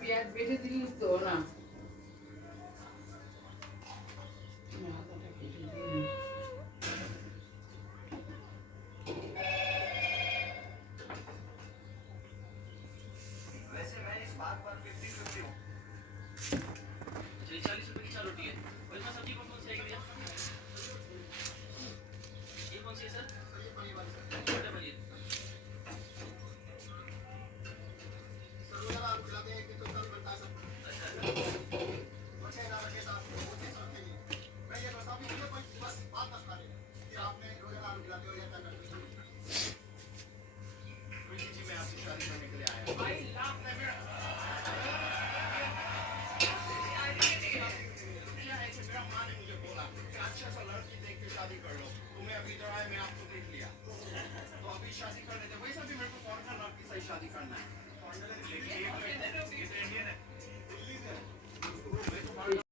পেঁয়াজ বেটে দিলি তো না वैसे मैं इस बात पर 50-50 हूँ। 40 रुपए की 4 रोटी है और इसमें सब्जी कौन कौन सी आएगी भैया? ये कौन सी है सर? छोटे पनीर जी मैं आपसे शादी करने के लिए आया।